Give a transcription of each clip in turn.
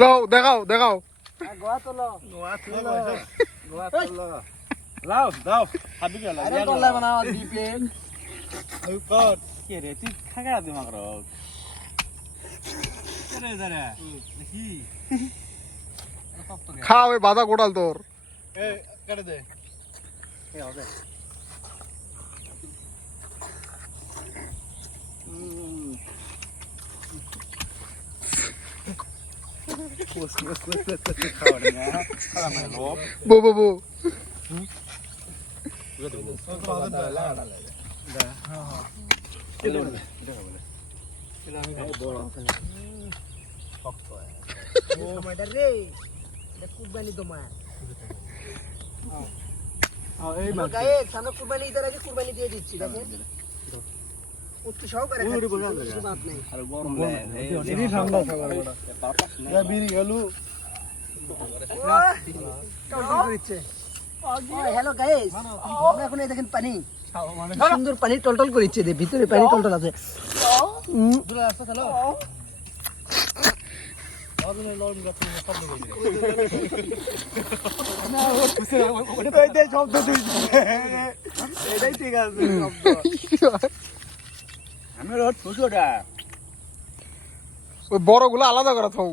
লাও দেখাও দেখাও গোয়া তোলো লাও দাও হাবি গেল আরে তোলা বানাও দিপে আই কর কে রে তুই খাগা দে মাগর কেরে দাঁড়া কি খাও এই বাধা গোটাল তোর এ কেটে দে এ হবে বো বো বো কুরবানি তোমার সামনে কুরবানি ঈদের আগে কুরবানি দিয়ে দিচ্ছি দেখেন উচ্চ সহকারে হ্যালো গাইস আমরা এখন এই দেখেন পানি সুন্দর পানি টলটল করিচ্ছে ভিতরে পানি টলটল আছে এটাই ঠিক আছে আমি রোড ফুসোটা ওই বড়গুলো আলাদা করে থাও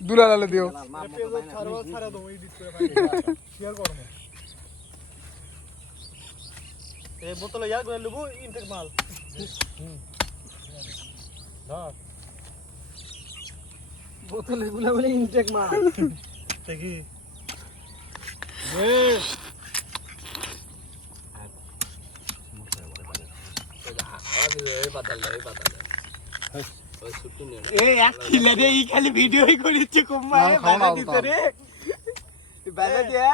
দুলালালে দিও এই বোতলে ইয়া করে লবো ইনটেক মাল ধর বোতলে গুলা বলে ইনটেক মাল দেখি এই এক খিলা রে এই খালি ভিডিওই করিচ্ছে কোম্পানি বাধা দিতে রে বাধা দিয়া